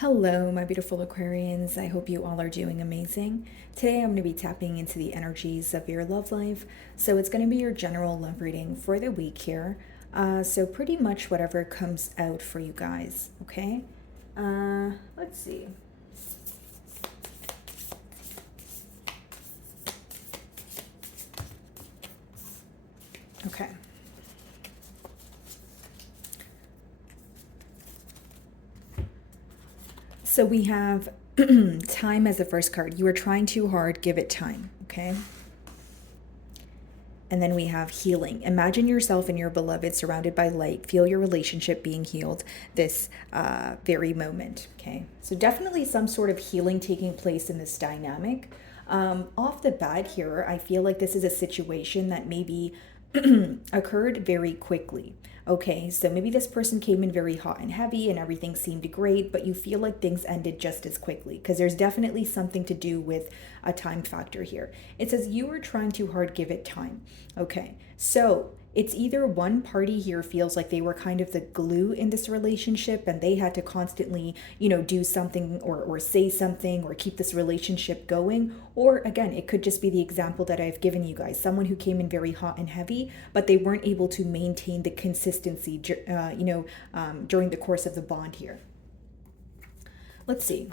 Hello, my beautiful Aquarians. I hope you all are doing amazing. Today I'm going to be tapping into the energies of your love life. So it's going to be your general love reading for the week here. So pretty much whatever comes out for you guys, okay? Let's see. Okay. So we have time as the first card. You are trying too hard, give it time, okay? And then we have healing. Imagine yourself and your beloved surrounded by light. Feel your relationship being healed this very moment, okay? So definitely some sort of healing taking place in this dynamic. Off the bat here, I feel like this is a situation that maybe occurred very quickly. Okay, so maybe this person came in very hot and heavy and everything seemed great, but you feel like things ended just as quickly because there's definitely something to do with a time factor here. It says you were trying too hard, give it time. Okay, so it's either one party here feels like they were kind of the glue in this relationship and they had to constantly, do something or say something or keep this relationship going. Or again, it could just be the example that I've given you guys, someone who came in very hot and heavy, but they weren't able to maintain the consistency, during the course of the bond here. Let's see.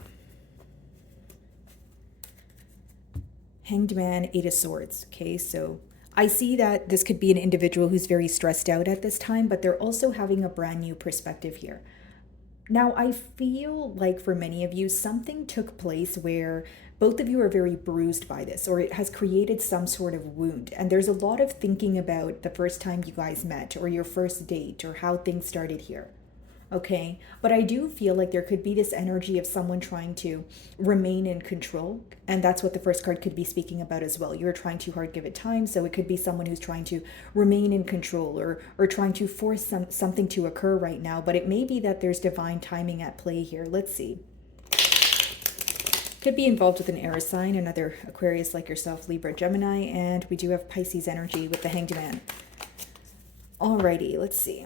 Hanged Man, Eight of Swords. Okay, so I see that this could be an individual who's very stressed out at this time, but they're also having a brand new perspective here. Now, I feel like for many of you, something took place where both of you are very bruised by this, or it has created some sort of wound. And there's a lot of thinking about the first time you guys met, or your first date, or how things started here. Okay, but I do feel like there could be this energy of someone trying to remain in control, and that's what the first card could be speaking about as well. You're trying too hard, give it time. So it could be someone who's trying to remain in control, or trying to force something to occur right now, but it may be that there's divine timing at play here. Let's see. Could be involved with an air sign, another Aquarius like yourself, Libra, Gemini, and we do have Pisces energy with the Hanged Man. Alrighty, let's see.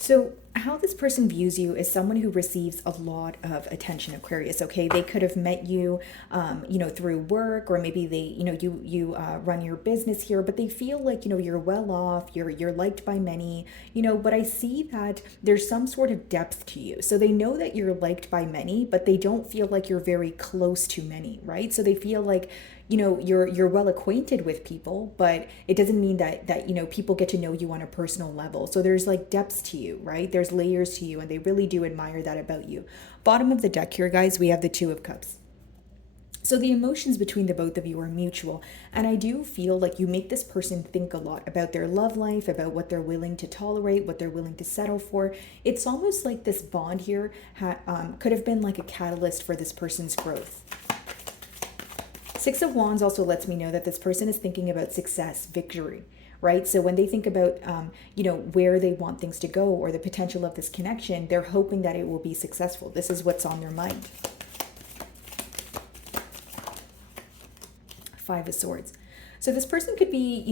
So, how this person views you is someone who receives a lot of attention, Aquarius. Okay, they could have met you, through work, or maybe they, you run your business here, but they feel like you're well off, you're liked by many, But I see that there's some sort of depth to you, so they know that you're liked by many, but they don't feel like you're very close to many, right? So they feel like you're well acquainted with people, but it doesn't mean that people get to know you on a personal level. So there's like depths to you, right? There's layers to you, and they really do admire that about you. Bottom of the deck here, guys, we have the Two of Cups. So the emotions between the both of you are mutual, and I do feel like you make this person think a lot about their love life, about what they're willing to tolerate, what they're willing to settle for. It's almost like this bond here could have been like a catalyst for this person's growth. Six of Wands also lets me know that this person is thinking about success, victory, right? So when they think about, where they want things to go or the potential of this connection, they're hoping that it will be successful. This is what's on their mind. Five of Swords. So this person could be,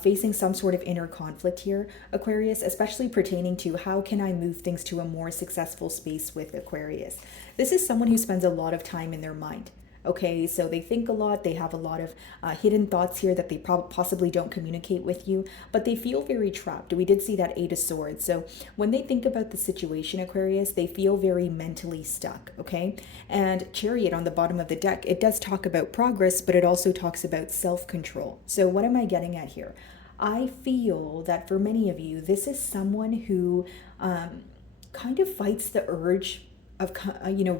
facing some sort of inner conflict here, Aquarius, especially pertaining to how can I move things to a more successful space with Aquarius. This is someone who spends a lot of time in their mind. Okay, so they think a lot, they have a lot of hidden thoughts here that they possibly don't communicate with you, but they feel very trapped. We did see that Eight of Swords. So when they think about the situation, Aquarius, they feel very mentally stuck, okay? And Chariot on the bottom of the deck, it does talk about progress, but it also talks about self-control. So what am I getting at here? I feel that for many of you, this is someone who kind of fights the urge of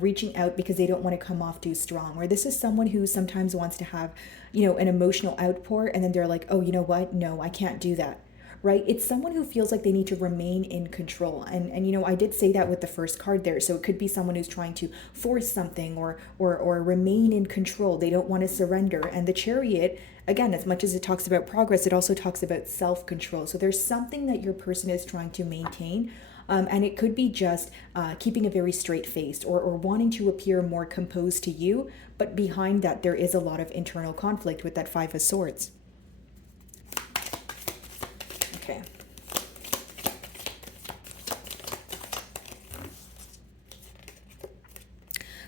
reaching out because they don't want to come off too strong, or this is someone who sometimes wants to have an emotional outpour, and then they're like, oh, you know what, no, I can't do that, right? It's someone who feels like they need to remain in control, and I did say that with the first card there. So it could be someone who's trying to force something or remain in control. They don't want to surrender. And the Chariot, again, as much as it talks about progress, it also talks about self-control. So there's something that your person is trying to maintain. And it could be just keeping a very straight face, or wanting to appear more composed to you, but behind that there is a lot of internal conflict with that Five of Swords. Okay.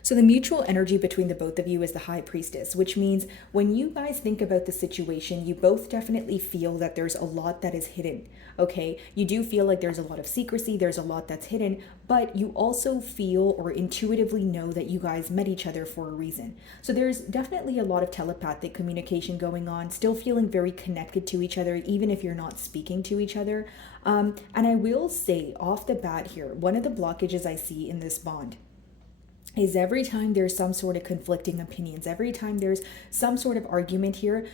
So the mutual energy between the both of you is the High Priestess, which means when you guys think about the situation, you both definitely feel that there's a lot that is hidden, okay? You do feel like there's a lot of secrecy, there's a lot that's hidden, but you also feel or intuitively know that you guys met each other for a reason. So there's definitely a lot of telepathic communication going on, still feeling very connected to each other, even if you're not speaking to each other. And I will say off the bat here, one of the blockages I see in this bond is every time there's some sort of conflicting opinions, every time there's some sort of argument here,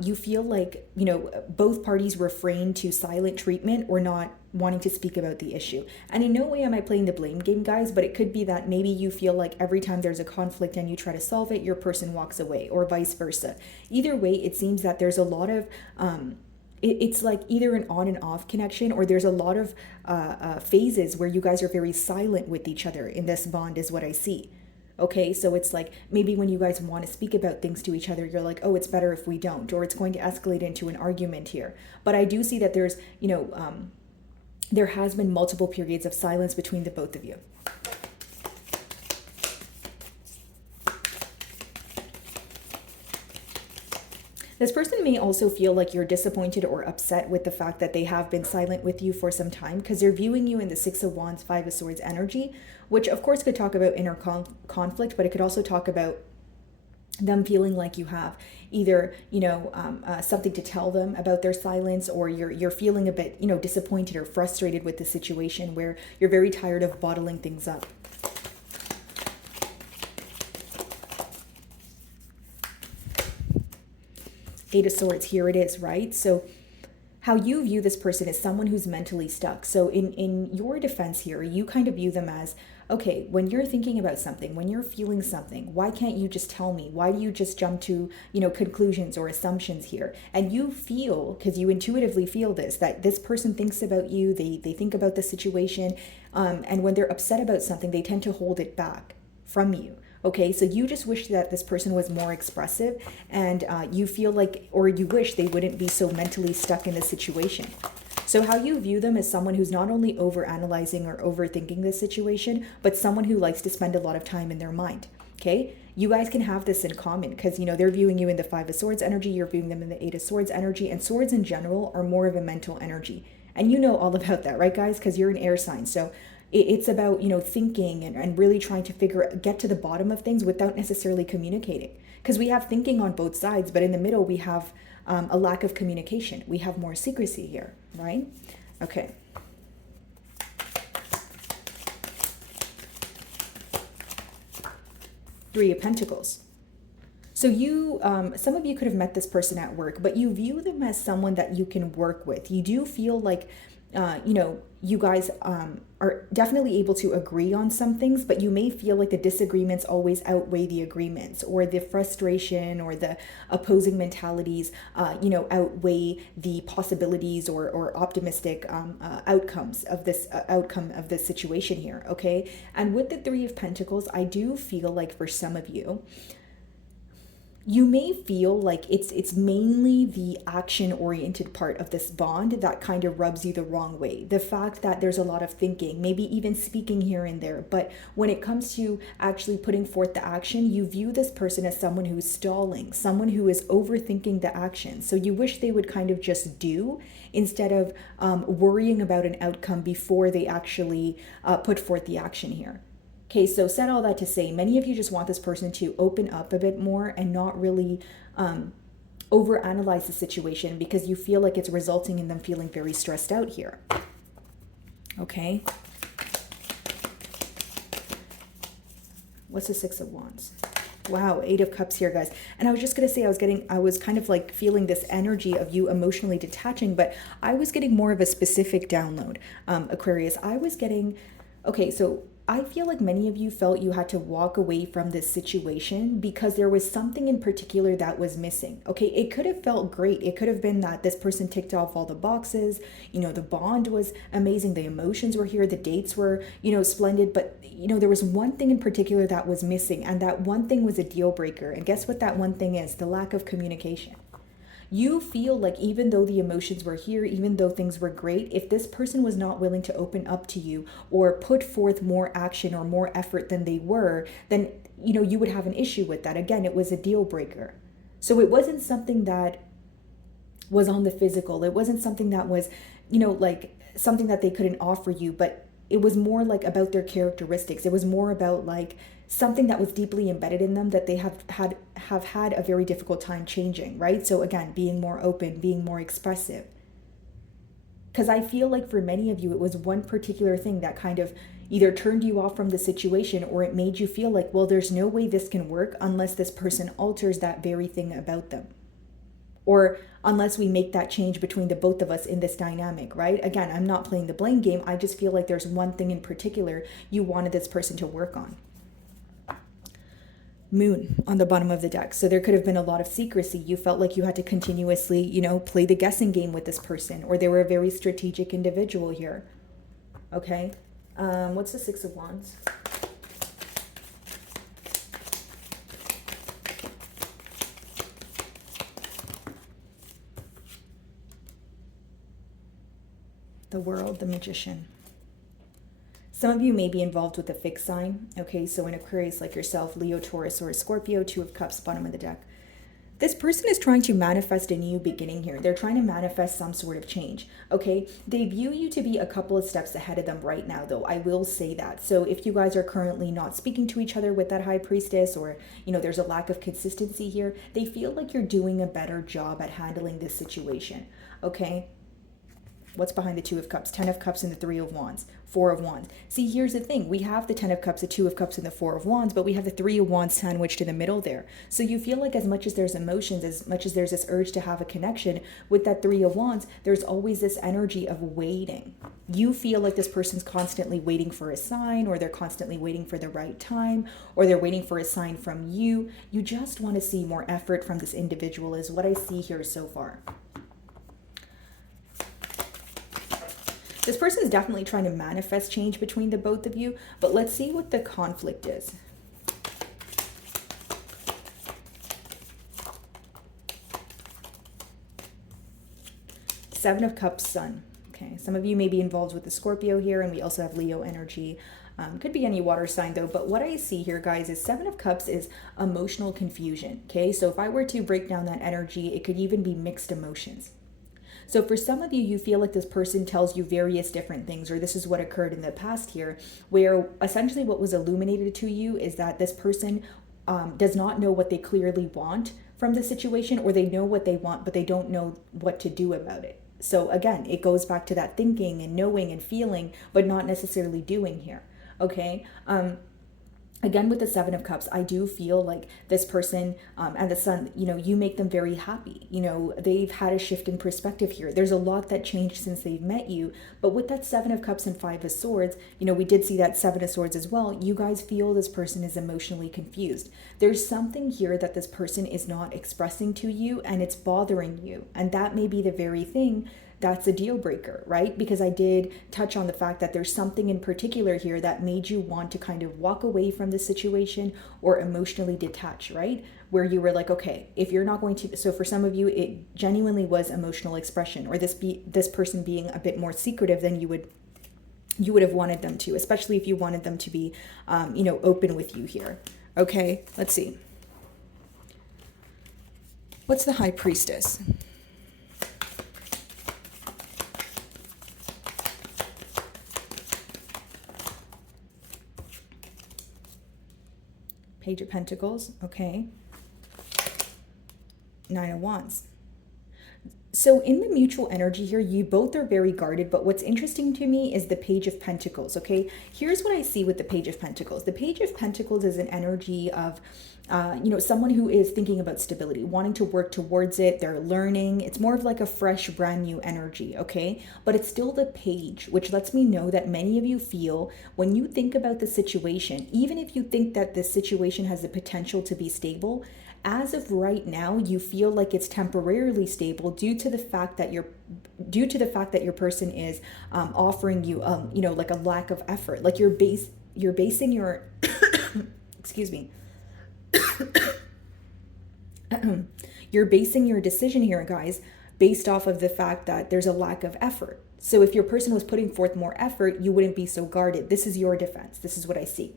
you feel like, both parties refrain to silent treatment or not wanting to speak about the issue. And in no way am I playing the blame game, guys, but it could be that maybe you feel like every time there's a conflict and you try to solve it, your person walks away, or vice versa. Either way, it seems that there's a lot of it's like either an on and off connection, or there's a lot of phases where you guys are very silent with each other in this bond, is what I see. Okay, so it's like maybe when you guys want to speak about things to each other, you're like, oh, it's better if we don't, or it's going to escalate into an argument here. But I do see that there's, there has been multiple periods of silence between the both of you. This person may also feel like you're disappointed or upset with the fact that they have been silent with you for some time, because they're viewing you in the Six of Wands, Five of Swords energy, which of course could talk about inner conflict, but it could also talk about them feeling like you have either, something to tell them about their silence, or you're feeling a bit, disappointed or frustrated with the situation where you're very tired of bottling things up. Eight of Swords, here it is, right? So how you view this person is someone who's mentally stuck. So in your defense here, you kind of view them as, okay, when you're thinking about something, when you're feeling something, why can't you just tell me? Why do you just jump to, conclusions or assumptions here? And you feel, because you intuitively feel this, that this person thinks about you, they think about the situation, and when they're upset about something, they tend to hold it back from you. Okay, so you just wish that this person was more expressive, and you feel like, or you wish they wouldn't be so mentally stuck in the situation. So how you view them is someone who's not only overanalyzing or overthinking the situation, but someone who likes to spend a lot of time in their mind. Okay, you guys can have this in common, because they're viewing you in the Five of Swords energy, you're viewing them in the Eight of Swords energy, and swords in general are more of a mental energy. And you know all about that, right, guys? Because you're an air sign. So it's about, thinking and really trying to get to the bottom of things without necessarily communicating. Because we have thinking on both sides, but in the middle we have a lack of communication. We have more secrecy here, right? Okay. Three of Pentacles. So you, some of you could have met this person at work, but you view them as someone that you can work with. You do feel like, you guys are definitely able to agree on some things, but you may feel like the disagreements always outweigh the agreements, or the frustration or the opposing mentalities, outweigh the possibilities or optimistic outcomes of this outcome of this situation here. Okay. And with the Three of Pentacles, I do feel like for some of you, you may feel like it's mainly the action-oriented part of this bond that kind of rubs you the wrong way. The fact that there's a lot of thinking, maybe even speaking here and there, but when it comes to actually putting forth the action, you view this person as someone who's stalling, someone who is overthinking the action. So you wish they would kind of just do, instead of worrying about an outcome before they actually put forth the action here. Okay, so said all that to say, many of you just want this person to open up a bit more and not really overanalyze the situation, because you feel like it's resulting in them feeling very stressed out here. Okay. What's the Six of Wands? Wow, Eight of Cups here, guys. And I was just going to say, I was kind of like feeling this energy of you emotionally detaching, but I was getting more of a specific download, Aquarius. I was getting, okay, so I feel like many of you felt you had to walk away from this situation because there was something in particular that was missing. Okay, it could have felt great. It could have been that this person ticked off all the boxes. The bond was amazing. The emotions were here. The dates were, splendid. But, there was one thing in particular that was missing. And that one thing was a deal breaker. And guess what that one thing is? The lack of communication. You feel like even though the emotions were here, even though things were great, if this person was not willing to open up to you or put forth more action or more effort than they were, then, you would have an issue with that. Again, it was a deal breaker. So it wasn't something that was on the physical. It wasn't something that was, like something that they couldn't offer you, but it was more like about their characteristics. It was more about like something that was deeply embedded in them that they have had a very difficult time changing, right? So again, being more open, being more expressive. Because I feel like for many of you, it was one particular thing that kind of either turned you off from the situation, or it made you feel like, well, there's no way this can work unless this person alters that very thing about them. Or unless we make that change between the both of us in this dynamic, right? Again, I'm not playing the blame game. I just feel like there's one thing in particular you wanted this person to work on. Moon on the bottom of the deck. So there could have been a lot of secrecy. You felt like you had to continuously, play the guessing game with this person, or they were a very strategic individual here. Okay. What's the Six of Wands? The World, the Magician. Some of you may be involved with a fixed sign. Okay, so an Aquarius like yourself, Leo, Taurus, or Scorpio, Two of Cups, bottom of the deck. This person is trying to manifest a new beginning here. They're trying to manifest some sort of change, okay? They view you to be a couple of steps ahead of them right now, though. I will say that. So if you guys are currently not speaking to each other with that High Priestess, or, there's a lack of consistency here, they feel like you're doing a better job at handling this situation, okay? What's behind the Two of Cups? Ten of Cups and the Three of Wands. Four of Wands. See, here's the thing. We have the Ten of Cups, the Two of Cups, and the Four of Wands, but we have the Three of Wands sandwiched in the middle there. So you feel like as much as there's emotions, as much as there's this urge to have a connection with that Three of Wands, there's always this energy of waiting. You feel like this person's constantly waiting for a sign, or they're constantly waiting for the right time, or they're waiting for a sign from you. You just want to see more effort from this individual is what I see here so far. This person is definitely trying to manifest change between the both of you, but let's see what the conflict is. Seven of Cups, Sun. Okay, some of you may be involved with the Scorpio here, and we also have Leo energy. Could be any water sign though, but what I see here, guys, is Seven of Cups is emotional confusion. Okay, so if I were to break down that energy, it could even be mixed emotions. So for some of you, you feel like this person tells you various different things, or this is what occurred in the past here, where essentially what was illuminated to you is that this person does not know what they clearly want from the situation, or they know what they want, but they don't know what to do about it. So again, it goes back to that thinking and knowing and feeling, but not necessarily doing here. Okay. Again, with the Seven of Cups, I do feel like this person and the Sun, you make them very happy. They've had a shift in perspective here. There's a lot that changed since they've met you. But with that Seven of Cups and Five of Swords, we did see that Seven of Swords as well. You guys feel this person is emotionally confused. There's something here that this person is not expressing to you, and it's bothering you. And that may be the very thing that's a deal breaker, right? Because I did touch on the fact that there's something in particular here that made you want to kind of walk away from the situation or emotionally detach, right? Where you were like, okay, if you're not going to, so for some of you, it genuinely was emotional expression, or this person being a bit more secretive than you would have wanted them to, especially if you wanted them to be, open with you here. Okay, let's see. What's the High Priestess? Page of Pentacles, okay. Nine of Wands. So in the mutual energy here, you both are very guarded, but what's interesting to me is the Page of Pentacles, okay? Here's what I see with the Page of Pentacles. The Page of Pentacles is an energy of, someone who is thinking about stability, wanting to work towards it. They're learning. It's more of like a fresh, brand new energy, okay? But it's still the page, which lets me know that many of you feel when you think about the situation, even if you think that the situation has the potential to be stable, as of right now you feel like it's temporarily stable due to the fact that your person is offering you like a lack of effort, like you're basing your excuse me you're basing your decision here, guys, based off of the fact that there's a lack of effort. So if your person was putting forth more effort, you wouldn't be so guarded. This is your defense. This is what I see.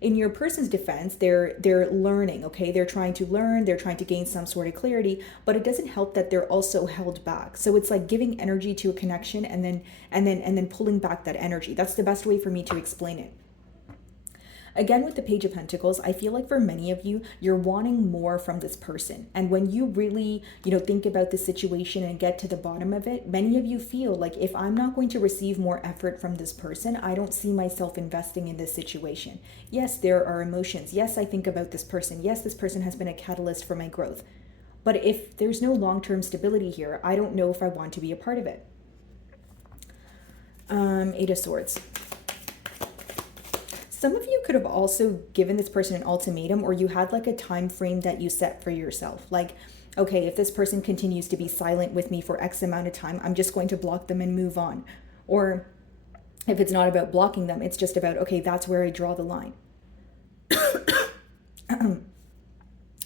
In your person's defense, they're learning, okay? They're trying to learn, they're trying to gain some sort of clarity, but it doesn't help that they're also held back. So it's like giving energy to a connection and then pulling back that energy. That's the best way for me to explain it. Again, with the Page of Pentacles, I feel like for many of you, you're wanting more from this person. And when you really, think about the situation and get to the bottom of it, many of you feel like if I'm not going to receive more effort from this person, I don't see myself investing in this situation. Yes, there are emotions. Yes, I think about this person. Yes, this person has been a catalyst for my growth. But if there's no long-term stability here, I don't know if I want to be a part of it. Eight of Swords. Some of you could have also given this person an ultimatum, or you had like a time frame that you set for yourself. Like, okay, if this person continues to be silent with me for X amount of time, I'm just going to block them and move on. Or if it's not about blocking them, it's just about, okay, that's where I draw the line.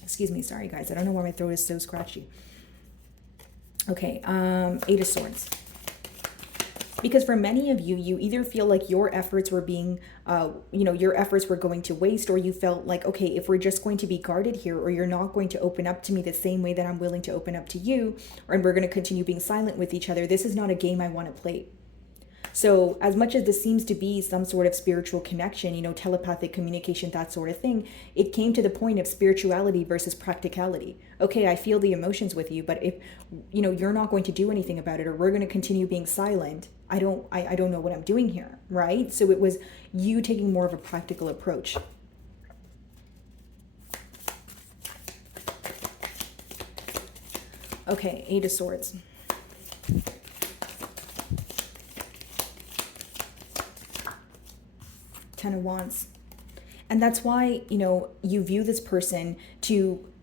Excuse me, sorry guys. I don't know why my throat is so scratchy. Okay, Eight of Swords. Because for many of you, you either feel like your efforts were being, your efforts were going to waste, or you felt like, okay, if we're just going to be guarded here, or you're not going to open up to me the same way that I'm willing to open up to you, and we're going to continue being silent with each other, this is not a game I want to play. So as much as this seems to be some sort of spiritual connection, telepathic communication, that sort of thing, it came to the point of spirituality versus practicality. Okay, I feel the emotions with you, but if, you're not going to do anything about it, or we're going to continue being silent, I don't know what I'm doing here, right? So it was you taking more of a practical approach. Okay, Eight of Swords. Ten of Wands. And that's why, you view this person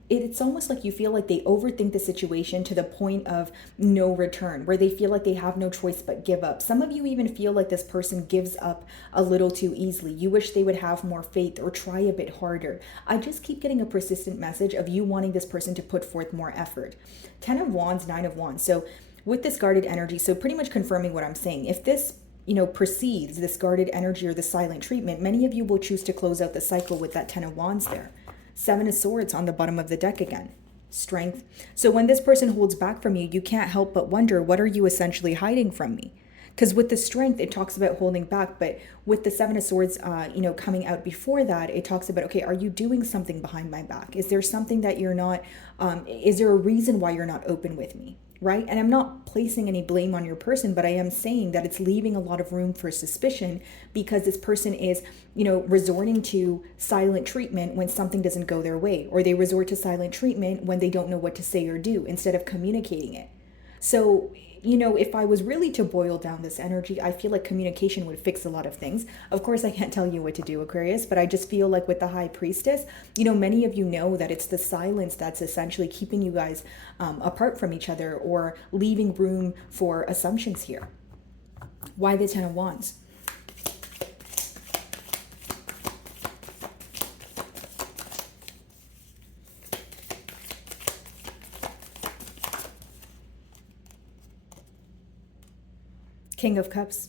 it's almost like you feel like they overthink the situation to the point of no return, where they feel like they have no choice but give up. Some of you even feel like this person gives up a little too easily. You wish they would have more faith or try a bit harder. I just keep getting a persistent message of you wanting this person to put forth more effort. 10 of Wands, 9 of Wands. So with this guarded energy, so pretty much confirming what I'm saying, if this precedes this guarded energy or the silent treatment, many of you will choose to close out the cycle with that 10 of Wands there. 7 of Swords on the bottom of the deck again. Strength. So when this person holds back from you, you can't help but wonder, what are you essentially hiding from me? Because with the Strength, it talks about holding back, but with the 7 of Swords, coming out before that, it talks about, okay, are you doing something behind my back? Is there something that you're not, is there a reason why you're not open with me? Right? And I'm not placing any blame on your person, but I am saying that it's leaving a lot of room for suspicion, because this person is, resorting to silent treatment when something doesn't go their way, or they resort to silent treatment when they don't know what to say or do instead of communicating it. So, if I was really to boil down this energy, I feel like communication would fix a lot of things. Of course, I can't tell you what to do, Aquarius, but I just feel like with the High Priestess, many of you know that it's the silence that's essentially keeping you guys apart from each other, or leaving room for assumptions here. Why the 10 of Wands? King of Cups.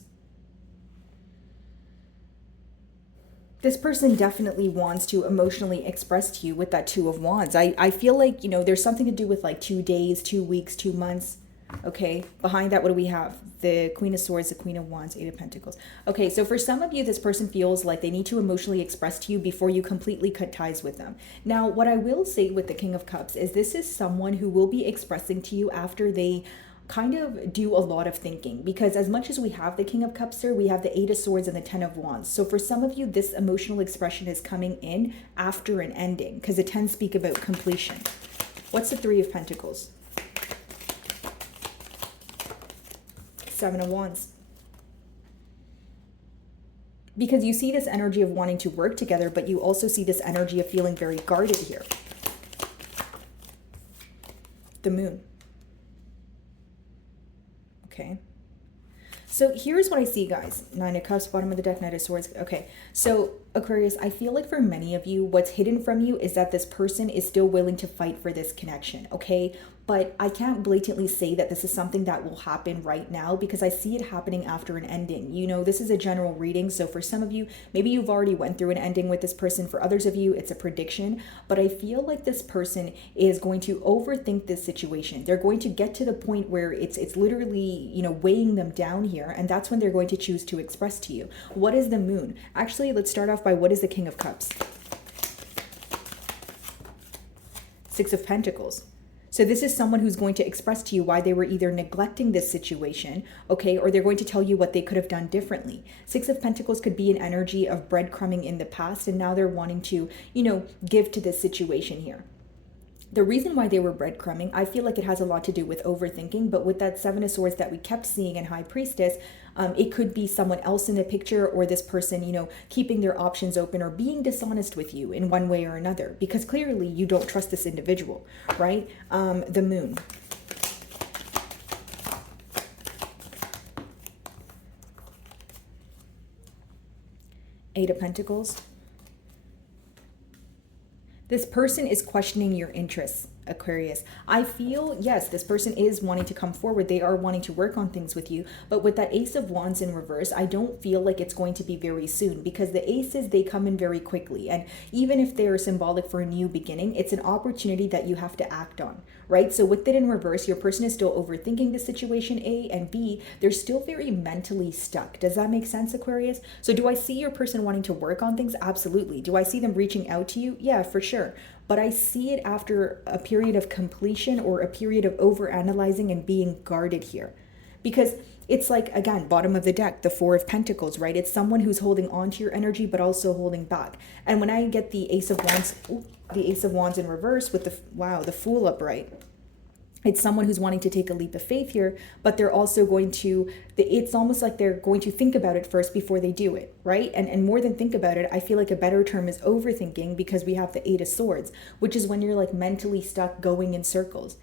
This person definitely wants to emotionally express to you with that 2 of Wands. I feel like, there's something to do with like 2 days, 2 weeks, 2 months. Okay, behind that, what do we have? The Queen of Swords, the Queen of Wands, 8 of Pentacles. Okay, so for some of you, this person feels like they need to emotionally express to you before you completely cut ties with them. Now, what I will say with the King of Cups is this is someone who will be expressing to you after they kind of do a lot of thinking, because as much as we have the King of Cups here, we have the Eight of Swords and the Ten of Wands. So for some of you, this emotional expression is coming in after an ending, because the 10 speak about completion. What's the Three of Pentacles? Seven of Wands. Because you see this energy of wanting to work together, but you also see this energy of feeling very guarded here. The Moon. Okay. So here's what I see, guys. Nine of Cups, bottom of the deck, Knight of Swords. Okay, so Aquarius, I feel like for many of you, what's hidden from you is that this person is still willing to fight for this connection, okay? But I can't blatantly say that this is something that will happen right now, because I see it happening after an ending. You know, this is a general reading, so for some of you, maybe you've already went through an ending with this person. For others of you, it's a prediction. But I feel like this person is going to overthink this situation. They're going to get to the point where it's literally, you know, weighing them down here, and that's when they're going to choose to express to you. What is the Moon? Actually, let's start off by what is the King of Cups? Six of Pentacles. So this is someone who's going to express to you why they were either neglecting this situation, okay, or they're going to tell you what they could have done differently. Six of Pentacles could be an energy of breadcrumbing in the past, and now they're wanting to, you know, give to this situation here. The reason why they were breadcrumbing, I feel like it has a lot to do with overthinking, but with that Seven of Swords that we kept seeing in High Priestess, it could be someone else in the picture, or this person, you know, keeping their options open or being dishonest with you in one way or another, because clearly you don't trust this individual, right? The Moon. Eight of Pentacles. This person is questioning your interests, Aquarius. I feel, yes, this person is wanting to come forward. They are wanting to work on things with you. But with that Ace of Wands in reverse, I don't feel like it's going to be very soon, because the aces, they come in very quickly. And even if they are symbolic for a new beginning, it's an opportunity that you have to act on, right? So with it in reverse, your person is still overthinking the situation, A, and B, they're still very mentally stuck. Does that make sense, Aquarius? So do I see your person wanting to work on things? Absolutely. Do I see them reaching out to you? Yeah, for sure. But I see it after a period of completion, or a period of overanalyzing and being guarded here. Because it's like, again, bottom of the deck, the Four of Pentacles, right? It's someone who's holding on to your energy, but also holding back. And when I get the Ace of Wands, the Ace of Wands in reverse with the, wow, the Fool upright, it's someone who's wanting to take a leap of faith here, but they're also going to, it's almost like they're going to think about it first before they do it, right? And more than think about it, I feel like a better term is overthinking, because we have the Eight of Swords, which is when you're like mentally stuck going in circles,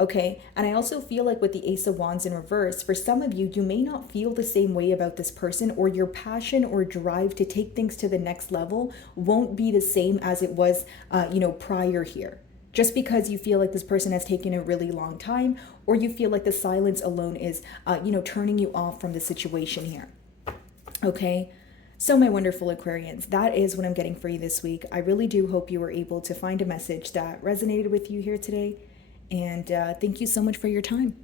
okay? And I also feel like with the Ace of Wands in reverse, for some of you, you may not feel the same way about this person, or your passion or drive to take things to the next level won't be the same as it was, you know, prior here. Just because you feel like this person has taken a really long time, or you feel like the silence alone is, you know, turning you off from the situation here. Okay, so my wonderful Aquarians, that is what I'm getting for you this week. I really do hope you were able to find a message that resonated with you here today. And thank you so much for your time.